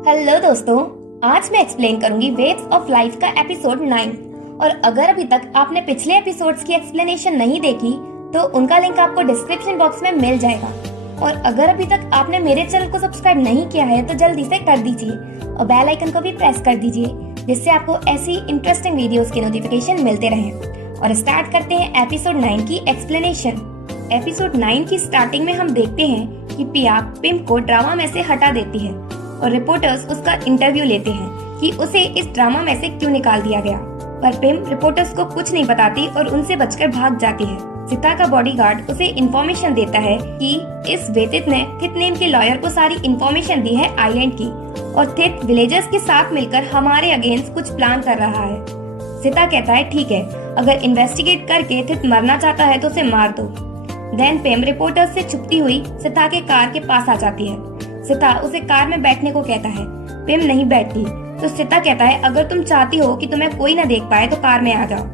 Hello दोस्तों, आज मैं एक्सप्लेन करूंगी वेव्स ऑफ लाइफ का एपिसोड 9। और अगर अभी तक आपने पिछले एपिसोड्स की एक्सप्लेनेशन नहीं देखी तो उनका लिंक आपको डिस्क्रिप्शन बॉक्स में मिल जाएगा। और अगर अभी तक आपने मेरे चैनल को सब्सक्राइब नहीं किया है तो जल्दी से कर दीजिए और बेल आइकन को भी प्रेस कर दीजिए, जिससे आपको ऐसी इंटरेस्टिंग वीडियोस के नोटिफिकेशन मिलते रहें। और स्टार्ट करते हैं एपिसोड 9 की एक्सप्लेनेशन। एपिसोड 9 की स्टार्टिंग में हम देखते हैं कि पिया पिम को ड्रामा में से हटा देती है और रिपोर्टर्स उसका इंटरव्यू लेते हैं कि उसे इस ड्रामा में से क्यों निकाल दिया गया। पर पिम रिपोर्टर्स को कुछ नहीं बताती और उनसे बचकर भाग जाती है। सीता का बॉडीगार्ड उसे इंफॉर्मेशन देता है कि इस वेतित ने थित नेम के लॉयर को सारी इंफॉर्मेशन दी है आइलैंड की और थित विलेजर्स के साथ मिलकर हमारे अगेंस्ट कुछ प्लान कर रहा है। सीता कहता है ठीक है, अगर इन्वेस्टिगेट करके थित मरना चाहता है तो उसे मार दो। देन पिम रिपोर्टर्स से छुपती हुई सीता के कार के पास आ जाती है। सीता उसे कार में बैठने को कहता है। पिम नहीं बैठती तो सीता कहता है अगर तुम चाहती हो कि तुम्हें कोई न देख पाए तो कार में आ जाओ।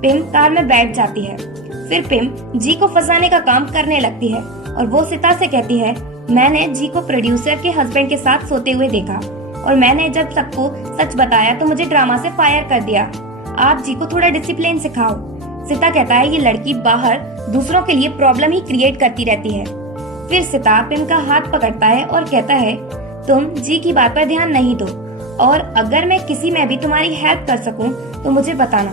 पिम कार में बैठ जाती है। फिर पिम जी को फंसाने का काम करने लगती है और वो सीता से कहती है मैंने जी को प्रोड्यूसर के हस्बैंड के साथ सोते हुए देखा और मैंने जब सबको सच बताया तो मुझे ड्रामा से फायर कर दिया। आप जी को थोड़ा डिसिप्लिन सिखाओ। सीता कहता है ये लड़की बाहर दूसरों के लिए प्रॉब्लम ही क्रिएट करती रहती है। फिर सीता पिम का हाथ पकड़ता है और कहता है तुम जी की बात पर ध्यान नहीं दो और अगर मैं किसी में भी तुम्हारी हेल्प कर सकूं तो मुझे बताना।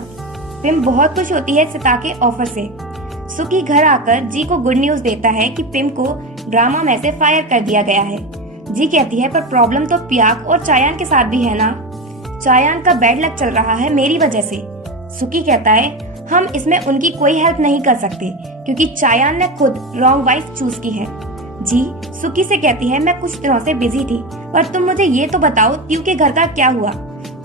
पिम बहुत खुश होती है सीता के ऑफर से। सुकी घर आकर जी को गुड न्यूज देता है कि पिम को ड्रामा में से फायर कर दिया गया है। जी कहती है पर प्रॉब्लम तो पियाक और चायान के साथ भी है ना। चायान का बैड लक चल रहा है मेरी वजह से। सुकी कहता है हम इसमें उनकी कोई हेल्प नहीं कर सकते क्योंकि चायान ने खुद रॉन्ग वाइफ चूज की है। जी सुकी से कहती है मैं कुछ दिनों से बिजी थी पर तुम मुझे ये तो बताओ त्यू के घर का क्या हुआ।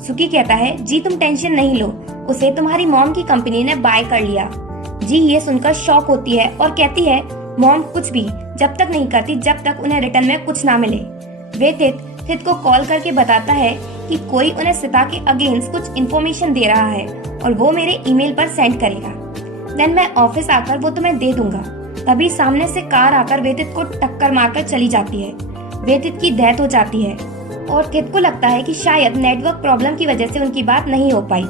सुकी कहता है जी तुम टेंशन नहीं लो, उसे तुम्हारी मॉम की कंपनी ने बाय कर लिया। जी ये सुनकर शॉक होती है और कहती है मॉम कुछ भी जब तक नहीं करती जब तक उन्हें रिटर्न में कुछ ना मिले। वे थित को कॉल करके बताता है कि कोई उन्हें सीता के अगेंस्ट कुछ इन्फॉर्मेशन दे रहा है और वो मेरे ईमेल पर सेंड करेगा। देन मैं ऑफिस आकर वो तुम्हें दे दूंगा। तभी सामने से कार आकर वेतित को टक्कर मारकर चली जाती है। वेतित की डेथ हो जाती है और थित को लगता है कि शायद नेटवर्क प्रॉब्लम की वजह से उनकी बात नहीं हो पाई।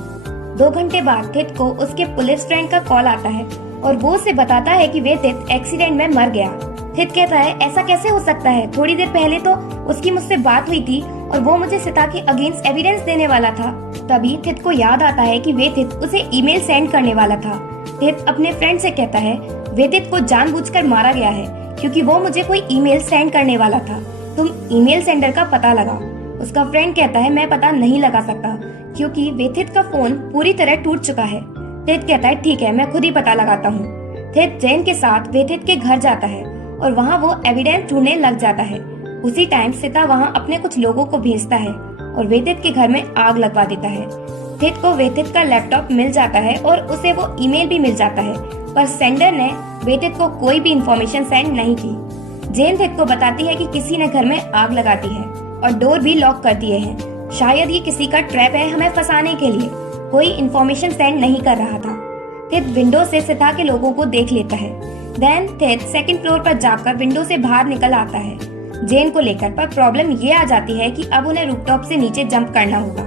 2 घंटे बाद थित को उसके पुलिस फ्रेंड का कॉल आता है और वो उसे बताता है कि वेतित एक्सीडेंट में मर गया। थित कहता है ऐसा कैसे हो सकता है, थोड़ी देर पहले तो उसकी मुझसे बात हुई थी और वो मुझे सीता के अगेंस्ट एविडेंस देने वाला था। तभी थित को याद आता है कि वेतित उसे ईमेल सेंड करने वाला था। थित अपने फ्रेंड से कहता है वेतित को जानबूझकर मारा गया है क्योंकि वो मुझे कोई ईमेल सेंड करने वाला था, तुम ईमेल सेंडर का पता लगाओ। उसका फ्रेंड कहता है मैं पता नहीं लगा सकता क्योंकि वेतित का फोन पूरी तरह टूट चुका है। थित कहता है ठीक है मैं खुद ही पता लगाता हूँ। थित जैन के साथ वेतित के घर जाता है और वहाँ वो एविडेंस ढूंढने लग जाता है। उसी टाइम सीता वहाँ अपने कुछ लोगों को भेजता है और वेतित के घर में आग लगवा देता है। थित को वेतित का लैपटॉप मिल जाता है और उसे वो ईमेल भी मिल जाता है, पर सेंडर ने वेतित को कोई भी इंफॉर्मेशन सेंड नहीं की। जेन थित को बताती है कि किसी ने घर में आग लगा दी है और डोर भी लॉक कर दिए हैं। शायद ये किसी का ट्रैप है हमें फंसाने के लिए। कोई इंफॉर्मेशन सेंड नहीं कर रहा था। थित विंडो से सीता के लोगों को देख लेता है। देन थित सेकंड फ्लोर पर जाकर विंडो से बाहर निकल आता है जेन को लेकर, पर प्रॉब्लम ये आ जाती है कि अब उन्हें रूफटॉप से नीचे जंप करना होगा।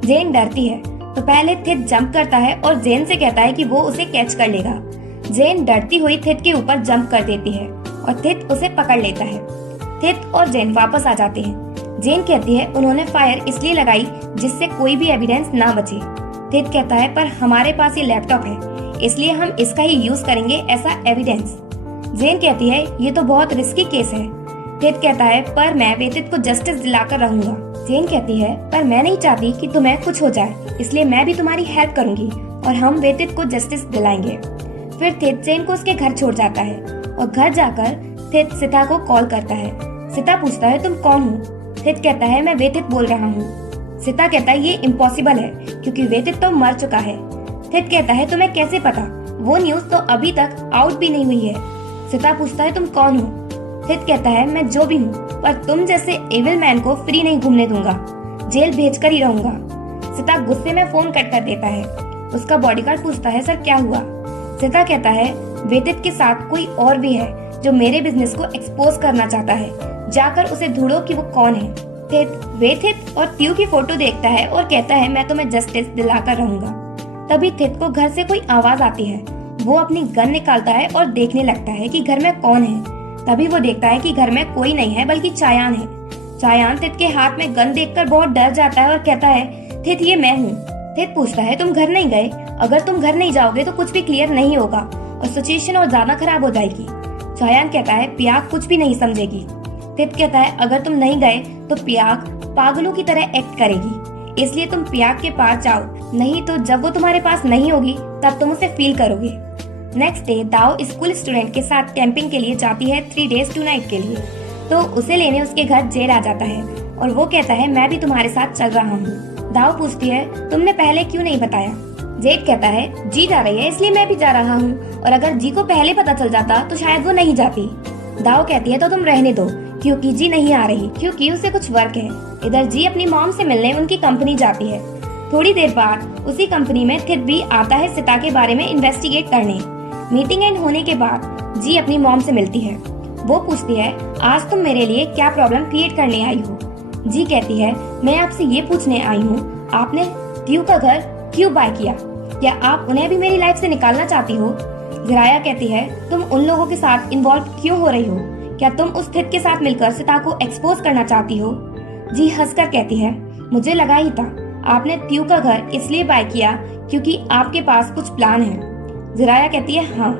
जेन डरती है तो पहले थित जंप करता है और जेन से कहता है कि वो उसे कैच कर लेगा। जेन डरती हुई थित के ऊपर जंप कर देती है और थित उसे पकड़ लेता है। थित और जेन वापस आ जाते हैं। जेन कहती है उन्होंने फायर इसलिए लगाई जिससे कोई भी एविडेंस ना बचे। थित कहता है पर हमारे पास ये लैपटॉप है इसलिए हम इसका ही यूज करेंगे ऐसा एविडेंस। जेन कहती है ये तो बहुत रिस्की केस है। थित कहता है पर मैं वेतित को जस्टिस दिलाकर रहूंगा। जेन कहती है पर मैं नहीं चाहती कि तुम्हें कुछ हो जाए, इसलिए मैं भी तुम्हारी हेल्प करूंगी और हम वेतित को जस्टिस दिलाएंगे। फिर थित जेन को उसके घर छोड़ जाता है और घर जाकर थित सीता को कॉल करता है। सीता पूछता है तुम कौन हो। थित कहता है मैं वेतित बोल रहा हूँ। सीता कहता है ये इम्पॉसिबल है क्योंकि वेतित तो मर चुका है। थित कहता है तुम्हें कैसे पता, वो न्यूज तो अभी तक आउट भी नहीं हुई है। सीता पूछता है तुम कौन हो। थित कहता है मैं जो भी हूँ, पर तुम जैसे एविल मैन को फ्री नहीं घूमने दूंगा, जेल भेजकर ही रहूंगा। सीता गुस्से में फोन कट कर देता है। उसका बॉडीगार्ड पूछता है सर क्या हुआ। सीता कहता है वेतित के साथ कोई और भी है जो मेरे बिजनेस को एक्सपोज करना चाहता है, जाकर उसे ढूंढो कि वो कौन है। थित और त्यू की फोटो देखता है और कहता है मैं तुम्हें जस्टिस दिलाकर रहूंगा। तभी थित को घर से कोई आवाज आती है। वो अपनी गन निकालता है और देखने लगता है कि घर में कौन है। तभी वो देखता है कि घर में कोई नहीं है बल्कि चायान है। चायान थित के हाथ में गन देखकर बहुत डर जाता है और कहता है थित ये मैं हूँ। थित पूछता है तुम घर नहीं गए? अगर तुम घर नहीं जाओगे तो कुछ भी क्लियर नहीं होगा और सिचुएशन और ज्यादा खराब हो जाएगी। चायान कहता है पियाक कुछ भी नहीं समझेगी। थित कहता है अगर तुम नहीं गए तो पियाक पागलों की तरह एक्ट करेगी, इसलिए तुम पियाक के पास जाओ, नहीं तो जब वो तुम्हारे पास नहीं होगी तब तुम उसे फील करोगे। नेक्स्ट डे दाओ स्कूल स्टूडेंट के साथ कैंपिंग के लिए जाती है 3 days 2 night के लिए। तो उसे लेने उसके घर जेड आ जाता है और वो कहता है मैं भी तुम्हारे साथ चल रहा हूँ। दाओ पूछती है तुमने पहले क्यों नहीं बताया? जेड कहता है जी जा रही है इसलिए मैं भी जा रहा हूँ, और अगर जी को पहले पता चल जाता तो शायद वो नहीं जाती। दाओ कहती है तो तुम रहने दो क्योंकि जी नहीं आ रही, क्योंकि उसे कुछ वर्क है। इधर जी अपनी मॉम से मिलने उनकी कंपनी जाती है। थोड़ी देर बाद उसी कंपनी में थित भी आता है सिता के बारे में इन्वेस्टिगेट करने। मीटिंग एंड होने के बाद जी अपनी मॉम से मिलती है। वो पूछती है आज तुम मेरे लिए क्या प्रॉब्लम क्रिएट करने आई हो? जी कहती है मैं आपसे ये पूछने आई हूँ आपने त्यू का घर क्यों बाय किया? क्या आप उन्हें भी मेरी लाइफ से निकालना चाहती हो? जिराया कहती है तुम उन लोगों के साथ इन्वॉल्व क्यों हो रही हो? क्या तुम उस थित के साथ मिलकर सिता को एक्सपोज करना चाहती हो? जी हंसकर कहती है मुझे लगा ही था आपने त्यू का घर इसलिए बाय किया क्योंकि आपके पास कुछ प्लान है। जिराया कहती है हाँ।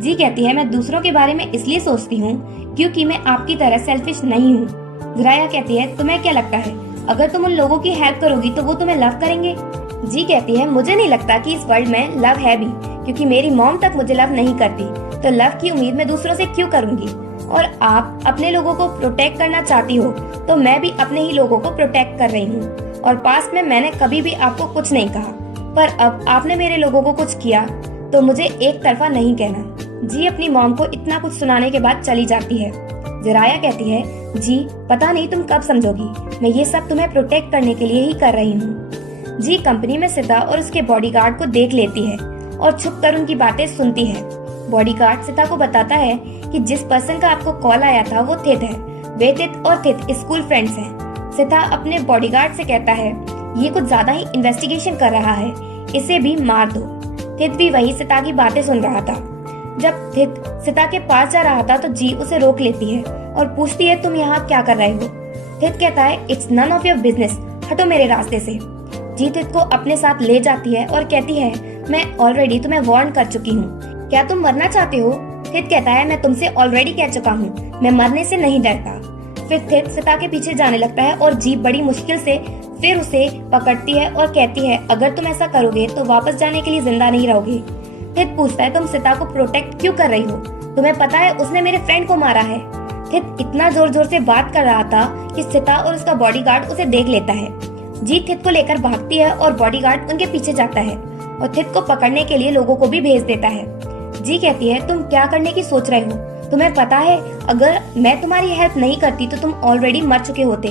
जी कहती है मैं दूसरों के बारे में इसलिए सोचती हूँ क्योंकि मैं आपकी तरह सेल्फिश नहीं हूँ। जिराया कहती है तुम्हें क्या लगता है अगर तुम उन लोगों की हेल्प करोगी तो वो तुम्हें लव करेंगे? जी कहती है मुझे नहीं लगता कि इस वर्ल्ड में लव है भी, क्योंकि मेरी मॉम तक मुझे लव नहीं करती, तो लव की उम्मीद मैं दूसरों से क्यों करूंगी? और आप अपने लोगों को प्रोटेक्ट करना चाहती हो तो मैं भी अपने ही लोगों को प्रोटेक्ट कर रही हूँ। और पास्ट में मैंने कभी भी आपको कुछ नहीं कहा, पर अब आपने मेरे लोगों को कुछ किया तो मुझे एक तरफा नहीं कहना। जी अपनी मॉम को इतना कुछ सुनाने के बाद चली जाती है। जिराया कहती है जी पता नहीं तुम कब समझोगी, मैं ये सब तुम्हें प्रोटेक्ट करने के लिए ही कर रही हूँ। जी कंपनी में सिता और उसके बॉडीगार्ड को देख लेती है और छुप कर उनकी बातें सुनती है। बॉडीगार्ड सिता को बताता है कि जिस पर्सन का आपको कॉल आया था वो थित है। वे थित और थित स्कूल फ्रेंड्स हैं। सिता अपने बॉडीगार्ड से कहता है ये कुछ ज्यादा ही इन्वेस्टिगेशन कर रहा है, इसे भी मार दो। थित भी वही सिता की बातें सुन रहा था। जब थित सिता के पास जा रहा था तो जी उसे रोक लेती है और पूछती है तुम यहाँ क्या कर रहे हो? थित कहता है it's none of your business, हटो मेरे रास्ते से। जी थित को अपने साथ ले जाती है और कहती है मैं ऑलरेडी तुम्हें वार्न कर चुकी हूँ, क्या तुम मरना चाहते हो? थित कहता है मैं तुमसे ऑलरेडी कह चुका हूँ, मैं मरने से नहीं डरता। फिर थित सिता के पीछे जाने लगता है और जी बड़ी मुश्किल से फिर उसे पकड़ती है और कहती है अगर तुम ऐसा करोगे तो वापस जाने के लिए जिंदा नहीं रहोगे। थित पूछता है तुम सिता को प्रोटेक्ट क्यों कर रही हो? तुम्हें पता है उसने मेरे फ्रेंड को मारा है। थित इतना जोर जोर से बात कर रहा था कि सिता और उसका बॉडीगार्ड उसे देख लेता है। जी थित को लेकर भागती है और बॉडीगार्ड उनके पीछे जाता है और थित को पकड़ने के लिए लोगों को भी भेज देता है। जी कहती है तुम क्या करने की सोच रहे हो? तुम्हें पता है अगर मैं तुम्हारी हेल्प नहीं करती तो तुम ऑलरेडी मर चुके होते।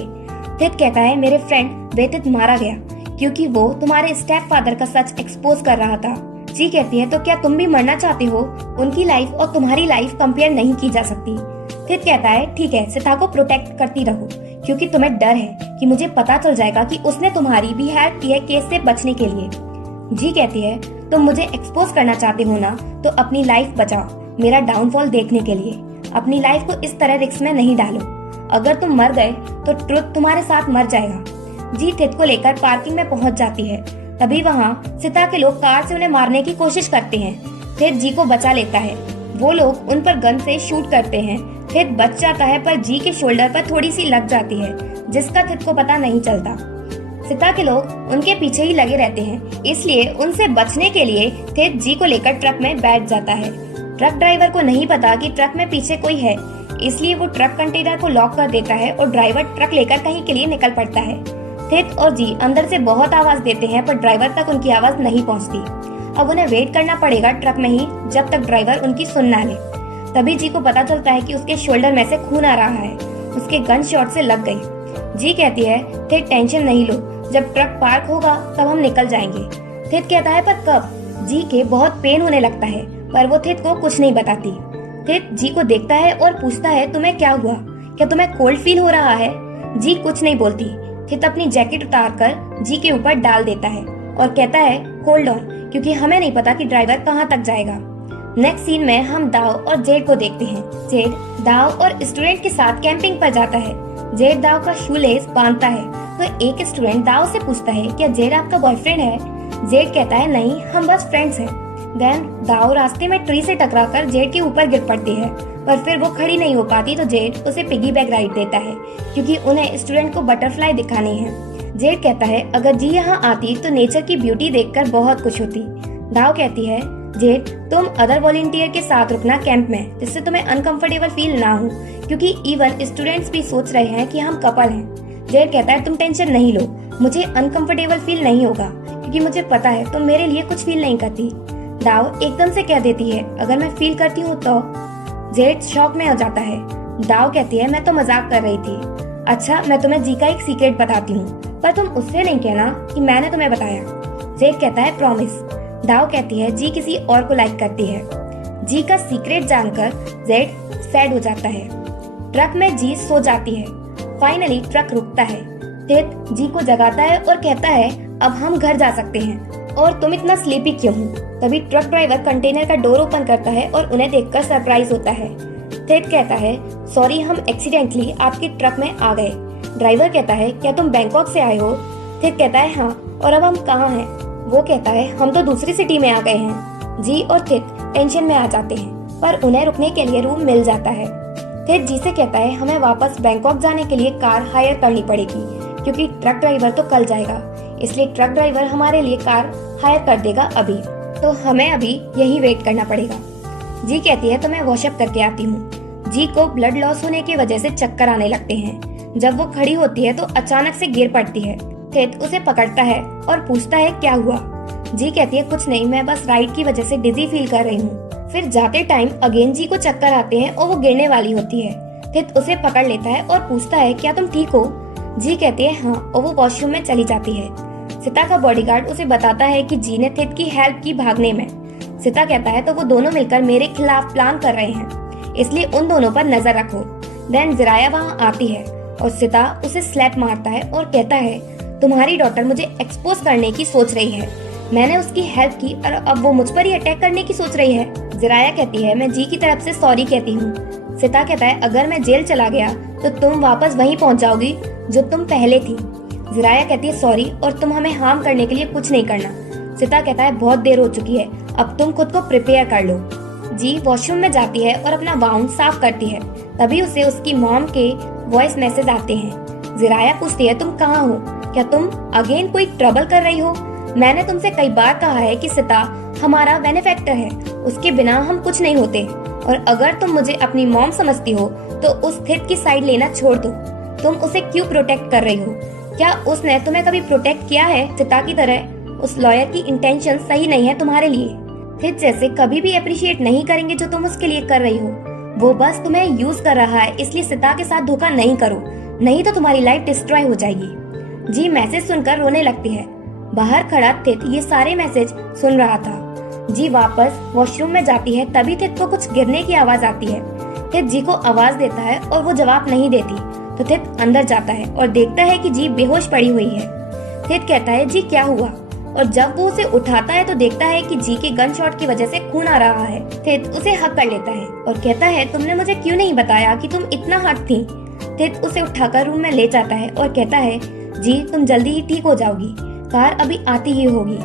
थित कहता है मेरे फ्रेंड वेतित मारा गया क्योंकि वो तुम्हारे स्टेप फादर का सच एक्सपोज कर रहा था। जी कहती है तो क्या तुम भी मरना चाहते हो? उनकी लाइफ और तुम्हारी लाइफ कंपेयर नहीं की जा सकती। थित कहता है ठीक है सिता को प्रोटेक्ट करती रहो क्योंकि तुम्हें डर है कि मुझे पता चल जाएगा कि उसने तुम्हारी भी हेल्प की है केस से बचने के लिए। जी कहती है तुम मुझे एक्सपोज करना चाहते हो ना, तो अपनी लाइफ बचाओ मेरा डाउनफॉल देखने के लिए। अपनी लाइफ को इस तरह रिस्क में नहीं डालो, अगर तुम मर गए तो ट्रुथ तुम्हारे साथ मर जाएगा। जी थित को लेकर पार्किंग में पहुंच जाती है। तभी वहां सिता के लोग कार से उन्हें मारने की कोशिश करते हैं। थित जी को बचा लेता है। वो लोग उन पर गन से शूट करते हैं। थित बच जाता है पर जी के शोल्डर पर थोड़ी सी लग जाती है जिसका थित को पता नहीं चलता। सिता के लोग उनके पीछे ही लगे रहते हैं, इसलिए उनसे बचने के लिए थित जी को लेकर ट्रक में बैठ जाता है। ट्रक ड्राइवर को नहीं पता कि ट्रक में पीछे कोई है, इसलिए वो ट्रक कंटेनर को लॉक कर देता है और ड्राइवर ट्रक लेकर कहीं के लिए निकल पड़ता है। थित और जी अंदर से बहुत आवाज देते हैं पर ड्राइवर तक उनकी आवाज नहीं पहुंचती। अब उन्हें वेट करना पड़ेगा ट्रक में ही जब तक ड्राइवर उनकी सुन ना ले। तभी जी को पता चलता है कि उसके शोल्डर में से खून आ रहा है, उसके गन शॉट से लग गई। जी कहती है थित टेंशन नहीं लो, जब ट्रक पार्क होगा तब हम निकल जाएंगे। थित कहता है पर कब? जी के बहुत पेन होने लगता है पर वो थित को कुछ नहीं बताती। थित जी को देखता है और पूछता है तुम्हें क्या हुआ, क्या तुम्हें कोल्ड फील हो रहा है? जी कुछ नहीं बोलती। थित अपनी जैकेट उतार कर जी के ऊपर डाल देता है और कहता है होल्ड ऑन, क्योंकि हमें नहीं पता कि ड्राइवर कहाँ तक जाएगा। नेक्स्ट सीन में हम दाव और जेड को देखते हैं। जेड दाव और स्टूडेंट के साथ कैंपिंग पर जाता है। जेड दाव का शू लेस बांधता है तो एक स्टूडेंट दाव से पूछता है क्या जेड आपका बॉयफ्रेंड है? जेड कहता है नहीं, हम बस फ्रेंड्स हैं। देन दाव रास्ते में ट्री से टकराकर जेड के ऊपर गिर पड़ती है, पर फिर वो खड़ी नहीं हो पाती तो जेड उसे पिगी बैक राइड देता है क्योंकि उन्हें स्टूडेंट को बटरफ्लाई दिखानी है। जेड कहता है अगर जी यहाँ आती तो नेचर की ब्यूटी देखकर बहुत खुश होती। दाव कहती है जेड तुम अदर वॉलंटियर के साथ रुकना कैंप में, जिससे तुम्हें अनकंफर्टेबल फील ना हो, क्योंकि इवन स्टूडेंट्स भी सोच रहे हैं कि हम कपल हैं। जेड कहता है तुम टेंशन नहीं लो, मुझे अनकंफर्टेबल फील नहीं होगा क्योंकि मुझे पता है तुम मेरे लिए कुछ फील नहीं करती। दाव एकदम से कह देती है अगर मैं फील करती हूँ तो। जेड शॉक में हो जाता है। दाव कहती है मैं तो मजाक कर रही थी। अच्छा मैं तुम्हें जी का एक सीक्रेट बताती हूँ, पर तुम उससे नहीं कहना कि मैंने तुम्हें बताया। जेड कहता है प्रॉमिस। दाव कहती है जी किसी और को लाइक करती है। जी का सीक्रेट जानकर जेड सैड हो जाता है। ट्रक में जी सो जाती है। फाइनली ट्रक रुकता है। थित जी को जगाता है और कहता है अब हम घर जा सकते हैं और तुम इतना स्लीपी क्यों हो? तभी ट्रक ड्राइवर कंटेनर का डोर ओपन करता है और उन्हें देखकर सरप्राइज होता है। थित कहता है सॉरी हम एक्सीडेंटली आपके ट्रक में आ गए। ड्राइवर कहता है क्या तुम बैंकॉक से आए हो? थित कहता है हाँ, और अब हम कहाँ हैं? वो कहता है हम तो दूसरी सिटी में आ गए हैं। जी और थित टेंशन में आ जाते हैं, पर उन्हें रुकने के लिए रूम मिल जाता है। थित जी से कहता है हमें वापस बैंकॉक जाने के लिए कार हायर करनी पड़ेगी क्योंकि ट्रक ड्राइवर तो कल जाएगा, इसलिए ट्रक ड्राइवर हमारे लिए कार हायर कर देगा अभी, तो हमें अभी यही वेट करना पड़ेगा। जी कहती है तो मैं वॉशअप करके आती हूँ। जी को ब्लड लॉस होने की वजह से चक्कर आने लगते हैं। जब वो खड़ी होती है तो अचानक से गिर पड़ती है। थित उसे पकड़ता है और पूछता है क्या हुआ? जी कहती है कुछ नहीं, मैं बस राइड की वजह से डिजी फील कर रही हूँ। फिर जाते टाइम अगेन जी को चक्कर आते हैं और वो गिरने वाली होती है। थित उसे पकड़ लेता है और पूछता है क्या तुम ठीक हो? जी कहती है हाँ, और वो वॉशरूम में चली जाती है। सीता का बॉडीगार्ड उसे बताता है कि जी ने थित की हेल्प की भागने में। सीता कहता है तो वो दोनों मिलकर मेरे खिलाफ प्लान कर रहे हैं, इसलिए उन दोनों पर नजर रखो। देन जिराया वहाँ आती है और सीता उसे स्लैप मारता है और कहता है तुम्हारी डॉटर मुझे एक्सपोज करने की सोच रही है, मैंने उसकी हेल्प की और अब वो मुझ पर ही अटैक करने की सोच रही है। जिराया कहती है मैं जी की तरफ से सॉरी कहती हूँ। सीता कहता है अगर मैं जेल चला गया तो तुम वापस वहीं पहुँच जाओगी जो तुम पहले थी। जिराया कहती है सॉरी, और तुम हमें हार्म करने के लिए कुछ नहीं करना। सीता कहता है बहुत देर हो चुकी है, अब तुम खुद को प्रिपेयर कर लो। जी वॉशरूम में जाती है और अपना वाउंड साफ करती है। तभी उसे उसकी मॉम के वॉइस मैसेज आते हैं। जिराया पूछती है तुम कहाँ हो? क्या तुम अगेन कोई ट्रबल कर रही हो? मैंने तुमसे कई बार कहा है कि सीता हमारा बेनिफैक्टर है, उसके बिना हम कुछ नहीं होते, और अगर तुम मुझे अपनी मॉम समझती हो तो उस थित की साइड लेना छोड़ दो। तुम उसे क्यों प्रोटेक्ट कर रही हो? क्या उसने तुम्हें कभी प्रोटेक्ट किया है सीता की तरह? उस लॉयर की इंटेंशन सही नहीं है तुम्हारे लिए। थित जैसे कभी भी अप्रिशिएट नहीं करेंगे जो तुम उसके लिए कर रही हो। वो बस तुम्हें यूज कर रहा है, इसलिए सीता के साथ धोखा नहीं करो, नहीं तो तुम्हारी लाइफ डिस्ट्रॉय हो जाएगी। जी मैसेज सुनकर रोने लगती है। बाहर खड़ा थित ये सारे मैसेज सुन रहा था। जी वापस वॉशरूम में जाती है, तभी थित को कुछ गिरने की आवाज आती है। थित जी को आवाज देता है और वो जवाब नहीं देती, तो थित अंदर जाता है और देखता है कि जी बेहोश पड़ी हुई है। थित कहता है जी क्या हुआ? और जब वो उसे उठाता है तो देखता है कि जी के गन शॉट की वजह से खून आ रहा है। थित उसे हक कर लेता है और कहता है तुमने मुझे क्यों नहीं बताया कि तुम इतना हर्ट थी। थित उसे उठाकर रूम में ले जाता है और कहता है जी तुम जल्दी ही ठीक हो जाओगी, कार अभी आती ही होगी।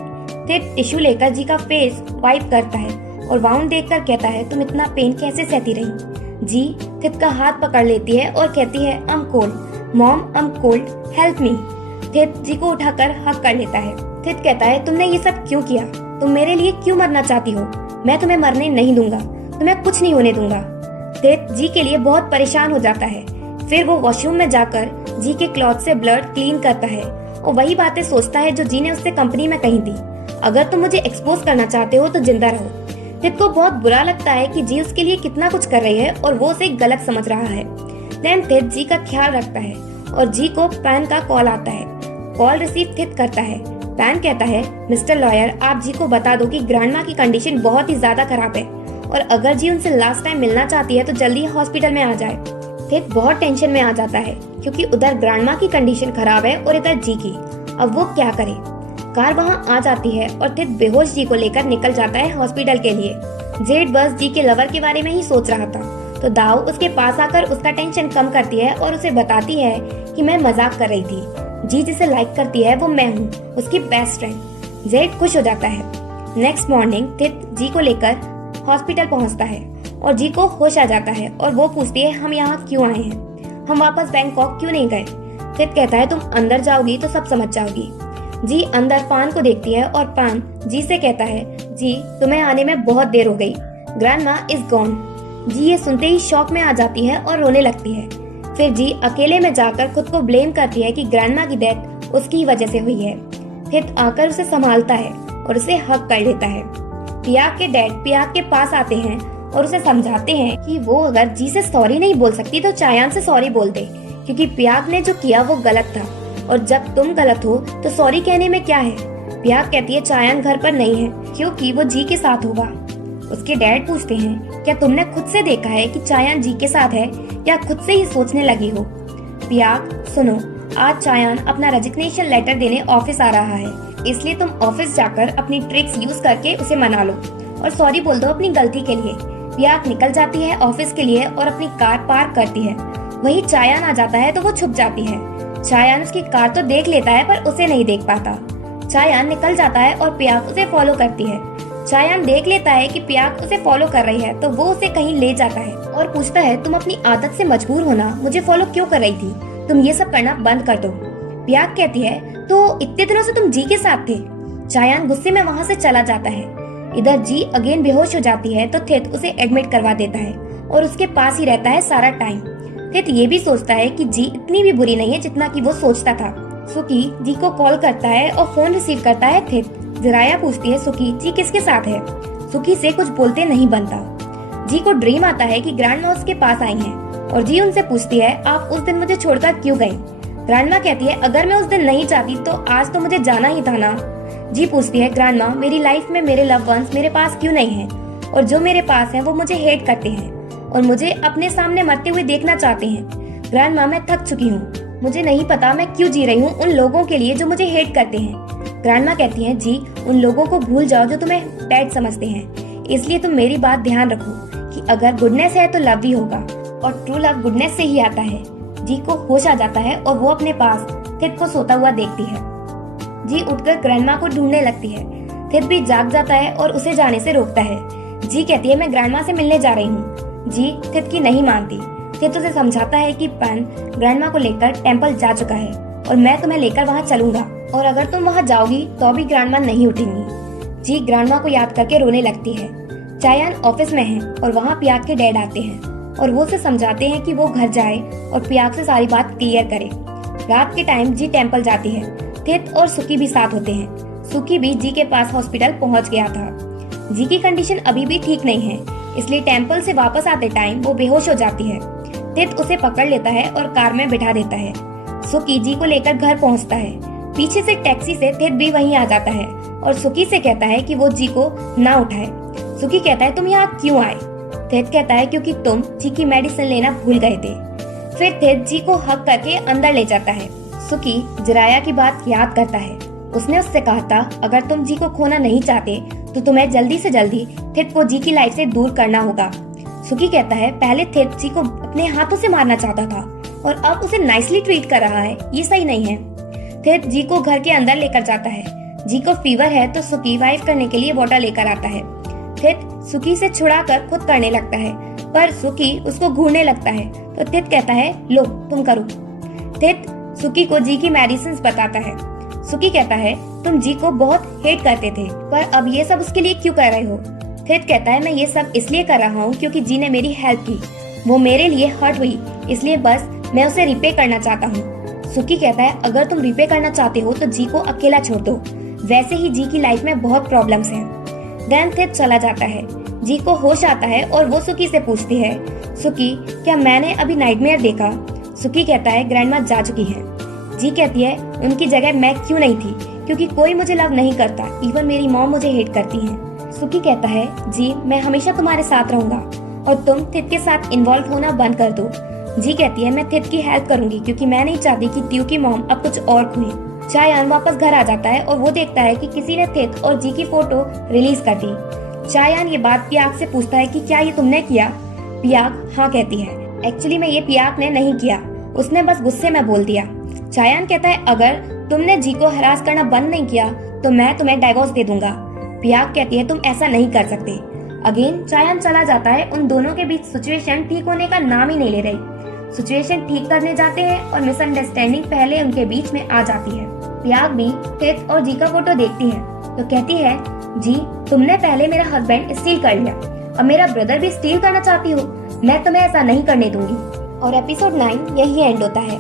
थित टिश्यू लेकर जी का फेस वाइप करता है और वाउंड देखकर कहता है तुम इतना पेन कैसे सहती रही? जी थित का हाथ पकड़ लेती है और कहती है I am cold mom, I am cold, help me. थित जी को उठाकर हक कर लेता है। थित कहता है तुमने ये सब क्यों किया? तुम मेरे लिए क्यों मरना चाहती हो? मैं तुम्हें मरने नहीं दूंगा, तुम्हें कुछ नहीं होने दूंगा। थित जी के लिए बहुत परेशान हो जाता है। फिर वो वॉशरूम में जाकर जी के क्लॉथ से ब्लड क्लीन करता है और वही बातें सोचता है जो जी ने उससे कंपनी में कही थी, अगर तुम मुझे एक्सपोज करना चाहते हो तो जिंदा रहो। थित को बहुत बुरा लगता है कि जी उसके लिए कितना कुछ कर रही है और वो उसे गलत समझ रहा है। देन थित जी का ख्याल रखता है और जी को पैन का कॉल आता है। कॉल रिसीव थित करता है। पैन कहता है मिस्टर लॉयर, आप जी को बता दो कि ग्रैंडमा की कंडीशन बहुत ही ज्यादा खराब है और अगर जी उनसे लास्ट टाइम मिलना चाहती है तो जल्दी हॉस्पिटल में आ जाए। थित बहुत टेंशन में आ जाता है क्योंकि उधर ग्रैंडमा की कंडीशन खराब है और इधर जी की। अब वो क्या करे। कार वहाँ आ जाती है और थित बेहोश जी को लेकर निकल जाता है हॉस्पिटल के लिए। जेड बस जी के लवर के बारे में ही सोच रहा था तो दाव उसके पास आकर उसका टेंशन कम करती है और उसे बताती है कि मैं मजाक कर रही थी। जी जिसे लाइक करती है वो मैं हूँ, उसकी बेस्ट फ्रेंड। जेड खुश हो जाता है। नेक्स्ट मॉर्निंग थित जी को लेकर हॉस्पिटल पहुँचता है और जी को होश आ जाता है और वो पूछती है हम यहाँ क्यों आए हैं, हम वापस बैंकॉक क्यों नहीं गए। थित कहता है तुम अंदर जाओगी तो सब समझ जाओगी। जी अंदर पान को देखती है और पान जी से कहता है जी तुम्हें आने में बहुत देर हो गई, ग्रैंडमा इज गॉन। जी ये सुनते ही शॉक में आ जाती है और रोने लगती है। फिर जी अकेले में जाकर खुद को ब्लेम करती है कि ग्रैंडमा की डेथ उसकी वजह से हुई है। थित आकर उसे संभालता है और उसे हग कर लेता है। पियाक के डैड पियाक के पास आते हैं और उसे समझाते हैं कि वो अगर जी से सॉरी नहीं बोल सकती तो चायान से सॉरी बोल दे, क्योंकि पियाक ने जो किया वो गलत था और जब तुम गलत हो तो सॉरी कहने में क्या है। पियाक कहती है चायान घर पर नहीं है क्योंकि वो जी के साथ होगा। उसके डैड पूछते हैं क्या तुमने खुद से देखा है कि चायान जी के साथ है या खुद से ही सोचने लगी हो। पियाक सुनो, आज चायान अपना रेजिग्नेशन लेटर देने ऑफिस आ रहा है, इसलिए तुम ऑफिस जाकर अपनी ट्रिक्स यूज करके उसे मना लो और सॉरी बोल दो अपनी गलती के लिए। पियाक निकल जाती है ऑफिस के लिए और अपनी कार पार्क करती है। वहीं चायान आ जाता है तो वो छुप जाती है। चायान उसकी कार तो देख लेता है पर उसे नहीं देख पाता। चायान निकल जाता है और पियाक उसे फॉलो करती है। चायान देख लेता है कि पियाक उसे फॉलो कर रही है तो वो उसे कहीं ले जाता है और पूछता है तुम अपनी आदत से मजबूर होना मुझे फॉलो क्यों कर रही थी, तुम ये सब करना बंद कर दो। पियाक कहती है तो इतने दिनों से तुम जी के साथ थे। चायान गुस्से में वहाँ से चला जाता है। इधर जी अगेन बेहोश हो जाती है तो थित उसे एडमिट करवा देता है और उसके पास ही रहता है सारा टाइम। थित ये भी सोचता है कि जी इतनी भी बुरी नहीं है जितना कि वो सोचता था। सुकी जी को कॉल करता है और फोन रिसीव करता है थित। जिराया पूछती है सुकी जी किसके साथ है। सुकी से कुछ बोलते नहीं बनता। जी को ड्रीम आता है कि ग्रैंडमा उसके पास आई हैं और जी उनसे पूछती है आप उस दिन मुझे छोड़कर क्यों गई। ग्रैंडमा कहती है अगर मैं उस दिन नहीं चाहती तो आज तो मुझे जाना ही था ना। जी पूछती है ग्रैंडमा मेरी लाइफ में मेरे लव वंस मेरे पास क्यों नहीं है, और जो मेरे पास है वो मुझे हेट करते हैं और मुझे अपने सामने मरते हुए देखना चाहते हैं। ग्रैंडमा मैं थक चुकी हूँ, मुझे नहीं पता मैं क्यों जी रही हूँ उन लोगों के लिए जो मुझे हेट करते हैं। ग्रैंडमा कहती है जी उन लोगों को भूल जाओ जो तुम्हें बैड समझते हैं, इसलिए तुम मेरी बात ध्यान रखो कि अगर गुडनेस है तो लव भी होगा और ट्रू लव गुडनेस से ही आता है। जी को होश आ जाता है और वो अपने पास थित को सोता हुआ देखती है। जी उठकर ग्रैंडमा को ढूंढने लगती है। थित भी जाग जाता है और उसे जाने से रोकता है। जी कहती है मैं ग्रैंडमा से मिलने जा रही हूँ। जी थित की नहीं मानती। थित उसे समझाता है कि पन ग्रैंडमा को लेकर टेम्पल जा चुका है और मैं तुम्हें लेकर वहाँ चलूंगा और अगर तुम वहाँ जाओगी तो भी ग्रैंडमा नहीं उठेंगी। जी ग्रैंडमा को याद करके रोने लगती है। चायान ऑफिस में है और वहाँ पियाक के डैड आते हैं और वो उसे समझाते हैं कि वो घर जाए और पियाक से सारी बात क्लियर करे। रात के टाइम जी टेम्पल जाती है। थित और सुकी भी साथ होते हैं। सुकी भी जी के पास हॉस्पिटल पहुंच गया था। जी की कंडीशन अभी भी ठीक नहीं है, इसलिए टेम्पल से वापस आते टाइम वो बेहोश हो जाती है। थित उसे पकड़ लेता है और कार में बिठा देता है। सुकी जी को लेकर घर पहुंचता है। पीछे से टैक्सी से थित भी वहीं आ जाता है और सुकी से कहता है कि वो जी को ना उठाए। सुकी कहता है तुम यहाँ क्यों आए। थित कहता है क्योंकि तुम जी की मेडिसिन लेना भूल गए थे। फिर थित जी को हक करके अंदर ले जाता है। सुकी जिराया की बात याद करता है। उसने उससे कहा था अगर तुम जी को खोना नहीं चाहते तो तुम्हें जल्दी से जल्दी थित को जी की लाइफ से दूर करना होगा। सुकी कहता है पहले थित जी को अपने हाथों से मारना चाहता था और अब उसे नाइसली ट्रीट कर रहा है, ये सही नहीं है। थित जी को घर के अंदर लेकर जाता है। जी को फीवर है तो सुकी वाइफ करने के लिए वाटर लेकर आता है। थित सुकी से छुड़ाकर खुद करने लगता है पर सुकी उसको घूरने लगता है तो थित कहता है लो तुम करो। थित सुकी को जी की मेडिसिन बताता है। सुकी कहता है तुम जी को बहुत हेट करते थे पर अब ये सब उसके लिए क्यों कर रहे हो। थित कहता है मैं ये सब इसलिए कर रहा हूँ क्योंकि जी ने मेरी हेल्प की, वो मेरे लिए हर्ट हुई, इसलिए बस मैं उसे रिपे करना चाहता हूँ। सुकी कहता है अगर तुम रिपे करना चाहते हो तो जी को अकेला छोड़ दो, वैसे ही जी की लाइफ में बहुत प्रॉब्लम्स हैं। देन थित चला जाता है। जी को होश आता है और वो सुकी से पूछती है सुकी क्या मैंने अभी नाइटमेयर देखा। सुकी कहता है ग्रैंडमा जा चुकी है। जी कहती है उनकी जगह मैं क्यों नहीं थी, क्योंकि कोई मुझे लव नहीं करता, इवन मेरी मॉम मुझे हेट करती है। सुकी कहता है जी मैं हमेशा तुम्हारे साथ रहूंगा और तुम थित के साथ इन्वॉल्व होना बंद कर दो। जी कहती है मैं थित की हेल्प करूंगी क्योंकि मैं नहीं चाहती कि ट्यू की मॉम अब कुछ और खोए। चायान वापस घर आ जाता है और वो देखता है कि किसी ने थित और जी की फोटो रिलीज कर दी। चायान ये बात पियाक से पूछता है कि क्या ये तुमने किया। पियाक हाँ कहती है, एक्चुअली में ये पियाक ने नहीं किया, उसने बस गुस्से में बोल दिया। चायान कहता है अगर तुमने जी को हरास करना बंद नहीं किया तो मैं तुम्हें डाइवोर्स दे दूंगा। पियाक कहती है तुम ऐसा नहीं कर सकते। अगेन चायान चला जाता है। उन दोनों के बीच सिचुएशन ठीक होने का नाम ही नहीं ले रही। सिचुएशन ठीक करने जाते हैं और मिसअंडरस्टैंडिंग पहले उनके बीच में आ जाती है। पियाक भी थित और जी का फोटो देखती है तो कहती है जी तुमने पहले मेरा हस्बैंड स्टील कर लिया, अब मेरा ब्रदर भी स्टील करना चाहती हो, मैं तुम्हें ऐसा नहीं करने दूंगी। और एपिसोड 9 यही एंड होता है।